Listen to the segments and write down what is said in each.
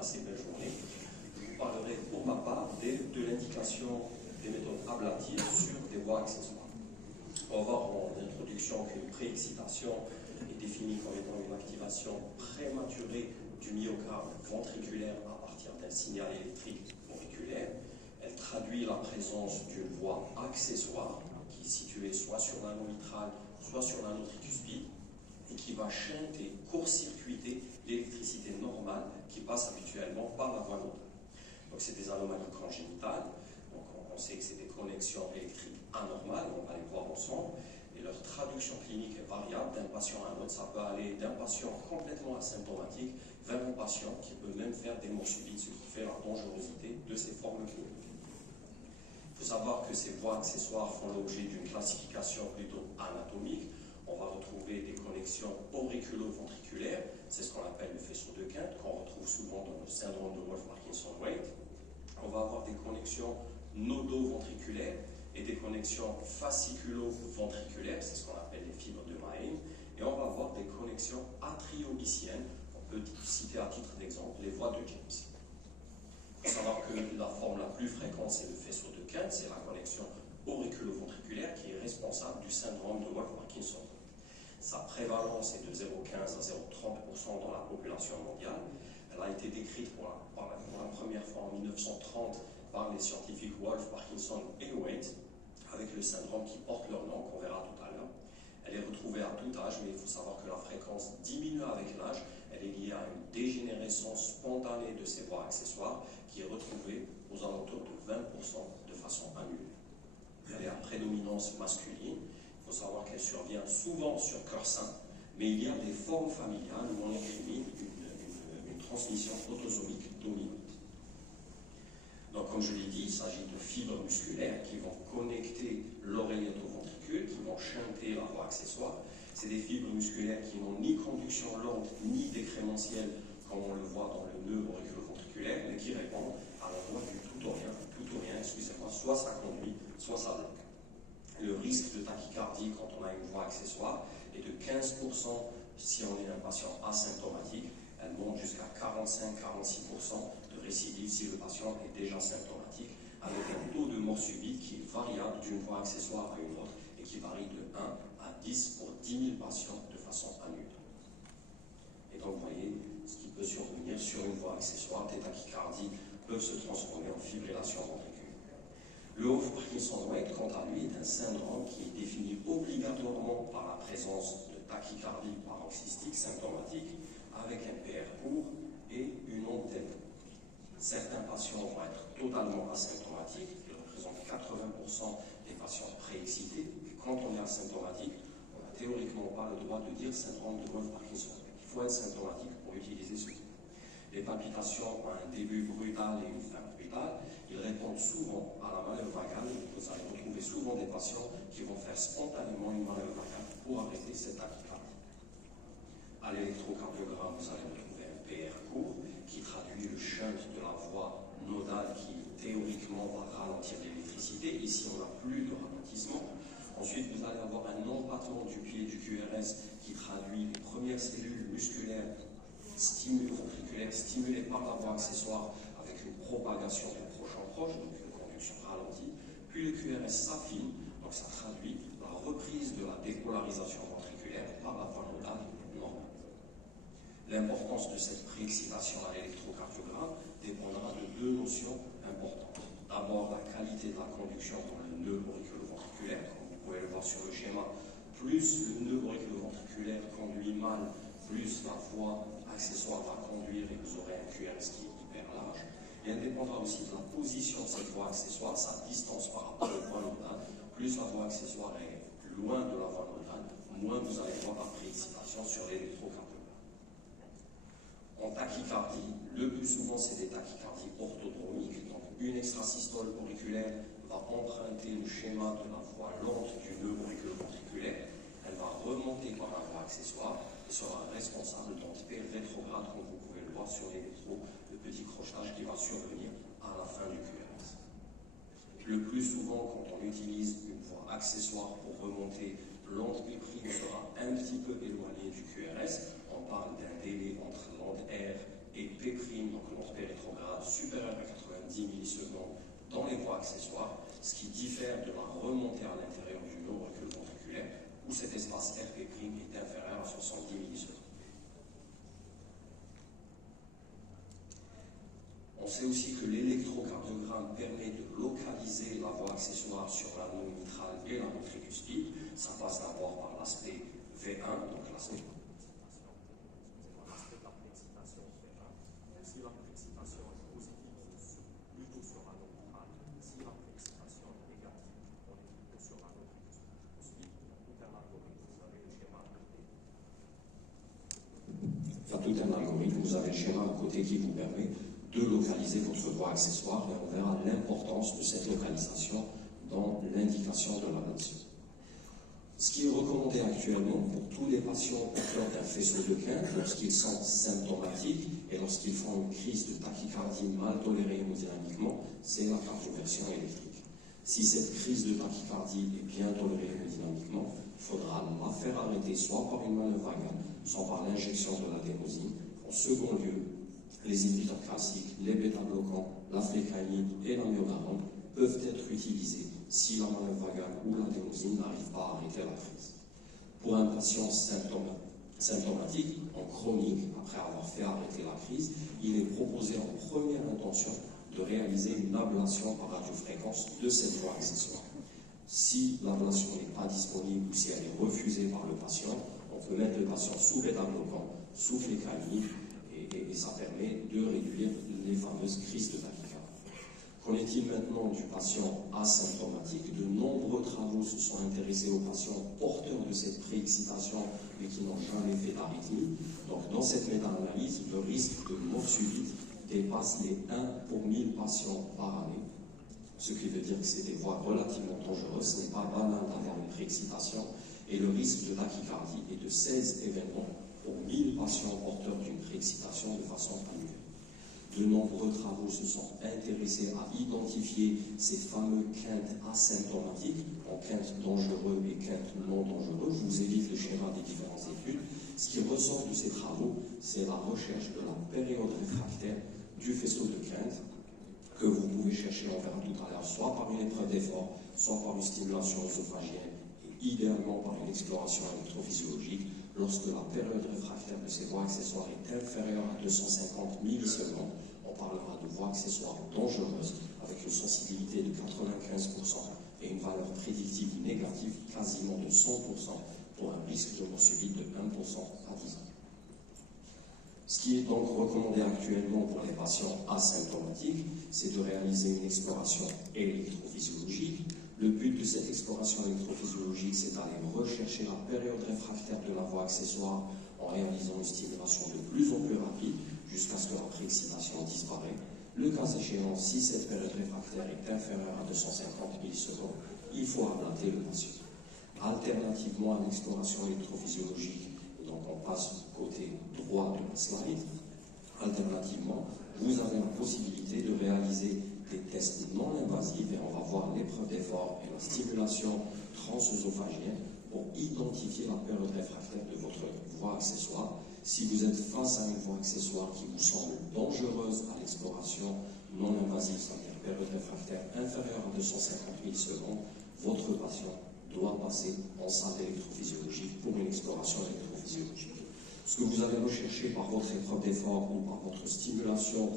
une assez belle journée. Je vous parlerai pour ma part de l'indication des méthodes ablatives sur des voies accessoires. On va voir en introduction qu'une préexcitation est définie comme étant une activation prématurée du myocarde ventriculaire à partir d'un signal électrique auriculaire. Elle traduit la présence d'une voie accessoire qui est située soit sur l'anneau mitral, soit sur l'anneau tricuspide, et qui va chanter, court-circuiter l'électricité normale qui passe habituellement par la voie nodale. Donc c'est des anomalies congénitales, donc on sait que c'est des connexions électriques anormales, on va les voir ensemble, et leur traduction clinique est variable d'un patient à un autre. Ça peut aller d'un patient complètement asymptomatique vers un patient qui peut même faire des morts subites, ce qui fait la dangerosité de ces formes cliniques. Il faut savoir que ces voies accessoires font l'objet d'une classification plutôt anatomique. On va retrouver des connexions auriculo-ventriculaires, c'est ce qu'on appelle le faisceau de Quinte, qu'on retrouve souvent dans le syndrome de Wolff-Parkinson-White. On va avoir des connexions nodo-ventriculaires et des connexions fasciculo-ventriculaires, c'est ce qu'on appelle les fibres de Main. Et on va avoir des connexions atrioïciennes, on peut citer à titre d'exemple les voies de James. Il faut savoir que la forme la plus fréquente, c'est le faisceau de Quinte, c'est la connexion auriculo-ventriculaire qui est responsable du syndrome de Wolff-Parkinson. Sa prévalence est de 0,15 à 0,30% dans la population mondiale. Elle a été décrite pour la première fois en 1930 par les scientifiques Wolff, Parkinson et Waite, avec le syndrome qui porte leur nom, qu'on verra tout à l'heure. Elle est retrouvée à tout âge, mais il faut savoir que la fréquence diminue avec l'âge. Elle est liée à une dégénérescence spontanée de ces voies accessoires qui est retrouvée aux alentours de 20% de façon annulaire. Elle est à prédominance masculine. Il faut savoir qu'elle survient souvent sur cœur sain, mais il y a des formes familiales où on élimine une transmission autosomique dominante. Donc, comme je l'ai dit, il s'agit de fibres musculaires qui vont connecter l'oreillette au ventricule, qui vont chanter la voie accessoire. C'est des fibres musculaires qui n'ont ni conduction lente, ni décrémentielle, comme on le voit dans le nœud auriculo-ventriculaire, mais qui répondent à la loi du tout ou rien, excusez-moi, soit ça conduit, soit ça bloque. Le risque de tachycardie quand on a une voie accessoire est de 15% si on est un patient asymptomatique. Elle monte jusqu'à 45-46% de récidive si le patient est déjà symptomatique, avec un taux de mort subite qui est variable d'une voie accessoire à une autre et qui varie de 1 à 10 pour 10 000 patients de façon annulaire. Et donc, vous voyez ce qui peut survenir sur une voie accessoire. Des tachycardies peuvent se transformer en fibrillation ventriculaire. Le Wolff-Parkinson-White, quant à lui, est un syndrome qui est défini obligatoirement par la présence de tachycardie paroxystique symptomatique avec un PR court et une onde delta. Certains patients vont être totalement asymptomatiques, qui représentent 80% des patients préexcités. Et quand on est asymptomatique, on n'a théoriquement pas le droit de dire syndrome de Wolff-Parkinson. Il faut être symptomatique pour utiliser ce terme. Les palpitations ont un début brutal et une fin brutale. Ils répondent souvent à la manœuvre vagale. Vous allez retrouver souvent des patients qui vont faire spontanément une manœuvre vagale pour arrêter cette tachycardie. À l'électrocardiogramme, vous allez retrouver un PR court qui traduit le shunt de la voie nodale qui théoriquement va ralentir l'électricité. Ici, on n'a plus de ralentissement. Ensuite, vous allez avoir un empattement du pied du QRS qui traduit les premières cellules musculaires ventriculaires stimulées par la voie accessoire avec une propagation de proche en proche, donc une conduction ralentie. Puis le QRS s'affine, donc ça traduit la reprise de la dépolarisation ventriculaire par la voie nodale normale. L'importance de cette préexcitation à l'électrocardiogramme dépendra de deux notions importantes. D'abord, la qualité de la conduction dans le nœud auriculo-ventriculaire, comme vous pouvez le voir sur le schéma. Plus le nœud auriculo-ventriculaire conduit mal, plus la voie accessoire va conduire et vous aurez un QRS qui est hyper large. Et elle dépendra aussi de la position de cette voie accessoire, sa distance par rapport au voie nodale. Plus la voie accessoire est loin de la voie nodale, moins vous allez voir la préexcitation sur l'électrocardiogramme. En tachycardie, le plus souvent c'est des tachycardies orthodromiques, donc une extrasystole auriculaire va emprunter le schéma de la voie lente du nœud auriculo-ventriculaire, elle va remonter par la voie accessoire et sera responsable d'entité rétrograde, comme vous pouvez le voir sur l'électro, le petit crochetage qui va survenir à la fin du QRS. Le plus souvent, quand on utilise une voie accessoire pour remonter, l'onde P' sera un petit peu éloignée du QRS. On parle d'un délai entre l'onde R et P', donc l'onde P' supérieur à 90 millisecondes dans les voies accessoires, ce qui diffère de la remontée à l'intérieur du non-recul ventriculaire, où cet espace RP' est inférieur à 70 millisecondes. On sait aussi que l'électrocardiogramme permet de localiser la voie accessoire sur l'anneau mitral et l'anneau tricuspide. Ça passe d'abord par l'aspect V1, donc l'aspect. Si la préexcitation est positive, c'est plutôt sur l'anneau mitral. Si la préexcitation est négative, on est plutôt sur l'anneau tricuspide. Ensuite, tout un algorithme, vous avez le schéma à côté. Tout un algorithme, vous avez le schéma à côté qui vous permet de localiser votre voie accessoire et on verra l'importance de cette localisation dans l'indication de l'ablation. Ce qui est recommandé actuellement pour tous les patients porteurs d'un faisceau de quinte lorsqu'ils sont symptomatiques et lorsqu'ils font une crise de tachycardie mal tolérée hémodynamiquement, c'est la cardioversion électrique. Si cette crise de tachycardie est bien tolérée hémodynamiquement, il faudra la faire arrêter soit par une manœuvre vagale, soit par l'injection de l'adénosine. En second lieu, les inhibiteurs classiques, les bêta-bloquants, la flécaïnide et la myodarone peuvent être utilisés si la manœuvre vagale ou l'adénosine n'arrive pas à arrêter la crise. Pour un patient symptomatique, en chronique, après avoir fait arrêter la crise, il est proposé en première intention de réaliser une ablation par radiofréquence de cette voie accessoire. Si l'ablation n'est pas disponible ou si elle est refusée par le patient, on peut mettre le patient sous bêta-bloquant, sous flécaïnide, et ça permet de réduire les fameuses crises de tachycardie. Qu'en est-il maintenant du patient asymptomatique? De nombreux travaux se sont intéressés aux patients porteurs de cette préexcitation mais qui n'ont jamais fait d'arythmie. Donc dans cette méta-analyse, le risque de mort subite dépasse les 1 pour 1000 patients par année. Ce qui veut dire que c'est des voies relativement dangereuses, ce n'est pas banal d'avoir une préexcitation et le risque de tachycardie est de 16 événements pour 1000 patients porteurs d'une préexcitation de façon annuelle. De nombreux travaux se sont intéressés à identifier ces fameux quintes asymptomatiques en quintes dangereux et quintes non dangereux. Je vous évite le schéma des différentes études. Ce qui ressort de ces travaux, c'est la recherche de la période réfractaire du faisceau de quinte que vous pouvez chercher, on verra tout à l'heure, soit par une épreuve d'effort, soit par une stimulation œsophagienne et idéalement par une exploration électrophysiologique. Lorsque la période réfractaire de ces voies accessoires est inférieure à 250 millisecondes, on parlera de voies accessoires dangereuses avec une sensibilité de 95% et une valeur prédictive négative quasiment de 100% pour un risque de mort subite de 1% à 10 ans. Ce qui est donc recommandé actuellement pour les patients asymptomatiques, c'est de réaliser une exploration électrophysiologique. Le but de cette exploration électrophysiologique, c'est d'aller rechercher la période réfractaire de la voie accessoire en réalisant une stimulation de plus en plus rapide jusqu'à ce que la préexcitation disparaisse. Le cas échéant, si cette période réfractaire est inférieure à 250 millisecondes, il faut ablater le patient. Alternativement à l'exploration électrophysiologique, donc on passe du côté droit de la slide, alternativement, vous avez la possibilité de réaliser des tests non invasifs et on va voir l'épreuve d'effort et la stimulation transœsophagienne pour identifier la période réfractaire de votre voie accessoire. Si vous êtes face à une voie accessoire qui vous semble dangereuse à l'exploration non invasive, c'est-à-dire période réfractaire inférieure à 250 millisecondes, votre patient doit passer en salle électrophysiologique pour une exploration électrophysiologique. Ce que vous avez recherché par votre épreuve d'effort ou par votre stimulation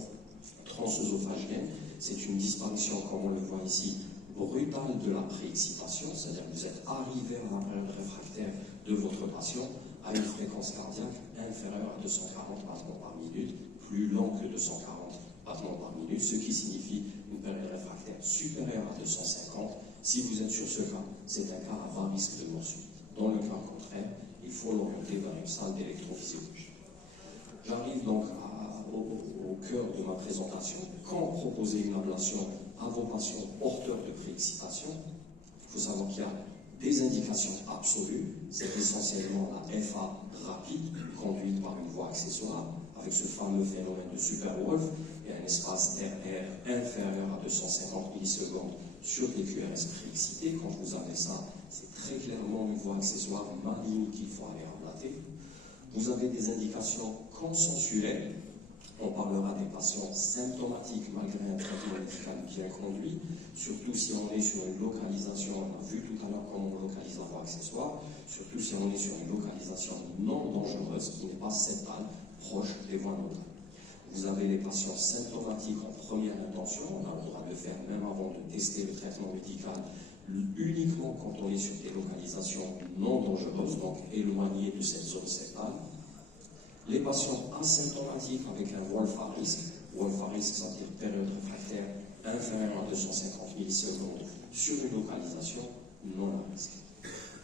transœsophagienne, c'est une disparition, comme on le voit ici, brutale de la préexcitation, c'est-à-dire que vous êtes arrivé à la période réfractaire de votre patient à une fréquence cardiaque inférieure à 240 battements par minute, plus lent que 240 battements par minute, ce qui signifie une période réfractaire supérieure à 250. Si vous êtes sur ce cas, c'est un cas à bas risque de mort subite. Dans le cas contraire, il faut l'orienter vers une salle d'électrophysiologie. J'arrive donc au cœur de ma présentation. Quand proposer une ablation à vos patients porteurs de préexcitation, il faut savoir qu'il y a des indications absolues. C'est essentiellement la FA rapide, conduite par une voie accessoire, avec ce fameux phénomène de Super-Wolf, et un espace RR inférieur à 250 millisecondes sur les QRS préexcités. Quand vous avez ça, c'est très clairement une voie accessoire maligne qu'il faut aller ablater. Vous avez des indications consensuelles On parlera des patients symptomatiques malgré un traitement médical bien conduit, surtout si on est sur une localisation, on a vu tout à l'heure comment on localise la voie accessoire, surtout si on est sur une localisation non dangereuse, qui n'est pas septale, proche des voies nodales. Vous avez les patients symptomatiques en première intention, on a le droit de le faire même avant de tester le traitement médical, uniquement quand on est sur des localisations non dangereuses, donc éloignées de cette zone septale. Les patients asymptomatiques avec un Wolf à risque, c'est-à-dire période réfractaire inférieure à 250 millisecondes sur une localisation non à risque.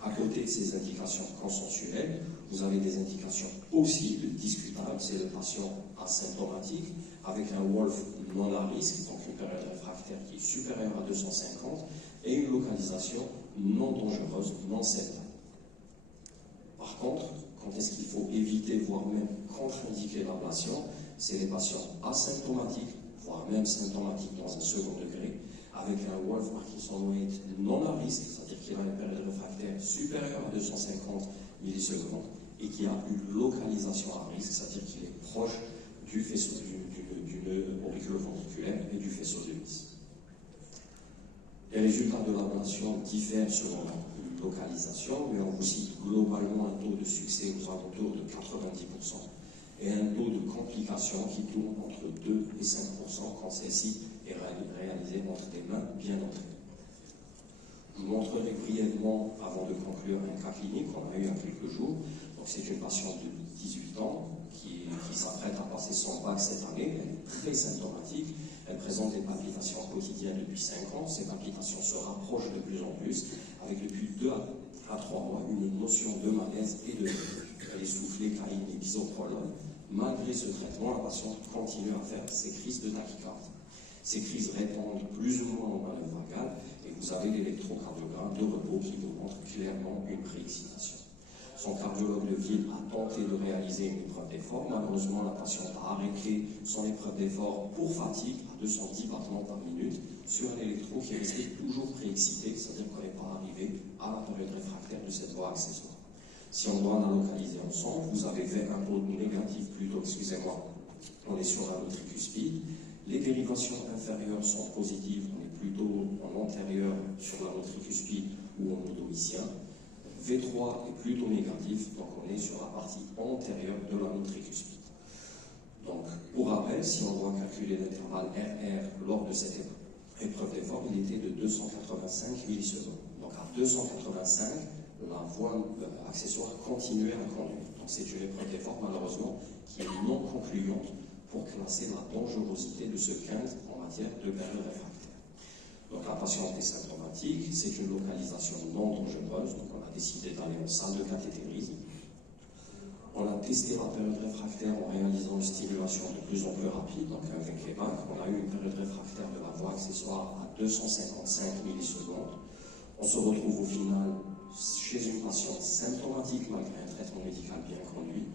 À côté de ces indications consensuelles, vous avez des indications possibles, discutables, c'est le patient asymptomatique avec un Wolf non à risque, donc une période réfractaire qui est supérieure à 250 et une localisation non dangereuse, non septale. Par contre, quand est-ce qu'il faut éviter, voire même contre-indiquer l'ablation, c'est les patients asymptomatiques, voire même symptomatiques dans un second degré, avec un Wolf Parkinsonoid non à risque, c'est-à-dire qu'il a une période réfractaire supérieure à 250 millisecondes et qui a une localisation à risque, c'est-à-dire qu'il est proche du faisceau du nœud auriculo-ventriculaire et du faisceau de His. Les résultats de l'ablation diffèrent selon la localisation, mais on vous cite globalement un taux de succès aux alentours de 90% et un taux de complications qui tourne entre 2 et 5% quand celle-ci est réalisée entre des mains bien entraînées. Je vous montrerai brièvement, avant de conclure, un cas clinique qu'on a eu il y a quelques jours. C'est une patiente de 18 ans qui s'apprête à passer son bac cette année. Elle est très symptomatique. Elle présente des palpitations quotidiennes depuis 5 ans. Ces palpitations se rapprochent de plus en plus, avec depuis 2 à 3 mois une notion de malaise et de essoufflée, caïne et bisoprolol. Malgré ce traitement, la patiente continue à faire ces crises de tachycardie. Ces crises répondent plus ou moins aux manœuvres vagales et vous avez l'électrocardiogramme de repos qui vous montre clairement une préexcitation. Son cardiologue de ville a tenté de réaliser une épreuve d'effort. Malheureusement, la patiente a arrêté son épreuve d'effort pour fatigue à 210 battements par minute sur un électro qui est resté toujours préexcité, c'est-à-dire qu'on n'est pas arrivé à la période réfractaire de cette voie accessoire. Si on doit la localiser ensemble, vous avez fait un taux négatif plutôt, excusez-moi, on est sur un tricuspide. Les dérivations inférieures sont positives, on est plutôt en antérieur sur la tricuspide ou en odoïcien. V3 est plutôt négatif, donc on est sur la partie antérieure de la tricuspide. Donc, pour rappel, si on doit calculer l'intervalle RR lors de cette épreuve d'effort, il était de 285 millisecondes. Donc, à 285, la voie accessoire continuait à conduire. Donc, c'est une épreuve d'effort, malheureusement, qui est non concluante pour classer la dangerosité de ce 15 en matière de période réfractaire. Donc la patiente est symptomatique, c'est une localisation non dangereuse, donc on a décidé d'aller en salle de cathétérisme. On a testé la période réfractaire en réalisant une stimulation de plus en plus rapide, donc avec EBAC. On a eu une période réfractaire de la voie accessoire à 255 millisecondes. On se retrouve au final chez une patiente symptomatique malgré un traitement médical bien conduit.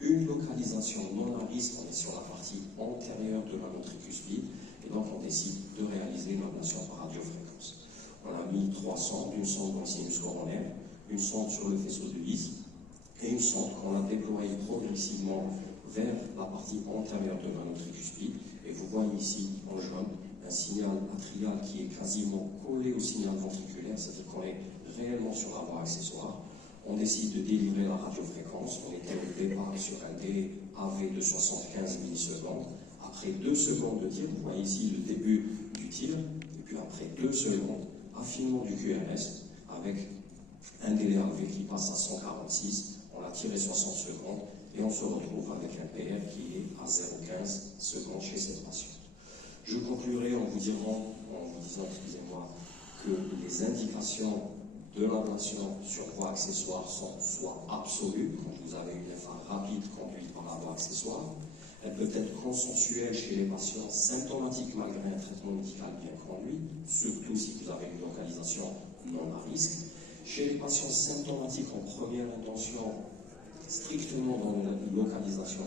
Une localisation non à risque, on est sur la partie antérieure de la tricuspide, et donc on décide de réaliser une ablation par radiofréquence. On a mis 3 sondes, une sonde dans le sinus coronaire, une sonde sur le faisceau de His, et une sonde qu'on a déployée progressivement vers la partie antérieure de la tricuspide, et vous voyez ici en jaune un signal atrial qui est quasiment collé au signal ventriculaire, c'est-à-dire qu'on est réellement sur la voie accessoire. On décide de délivrer la radiofréquence. On était au départ sur un DAV de 75 millisecondes. Après 2 secondes de tir, vous voyez ici le début du tir, et puis après 2 secondes, affinement du QRS avec un délai AV qui passe à 146. On a tiré 60 secondes et on se retrouve avec un PR qui est à 0,15 secondes chez cette patiente. Je conclurai en vous disant, excusez-moi, que les indications de l'ablation sur voie accessoire sont soit absolues, quand vous avez une FA rapide conduite par la voie accessoire. Elle peut être consensuelle chez les patients symptomatiques malgré un traitement médical bien conduit, surtout si vous avez une localisation non à risque. Chez les patients symptomatiques en première intention, strictement dans une localisation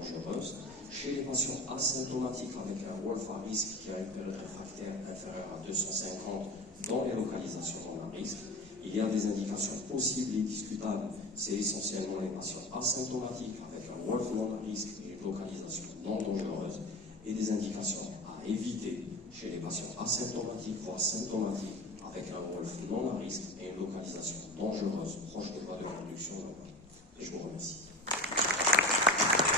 dangereuse. Chez les patients asymptomatiques avec un Wolf à risque qui a une période réfractaire inférieure à 250 dans les localisations non à risque, il y a des indications possibles et discutables. C'est essentiellement les patients asymptomatiques avec un Wolf non à risque et une localisation non dangereuse, et des indications à éviter chez les patients asymptomatiques, voire symptomatiques, avec un Wolf non à risque et une localisation dangereuse proche des voies de conduction normales. Et je vous remercie.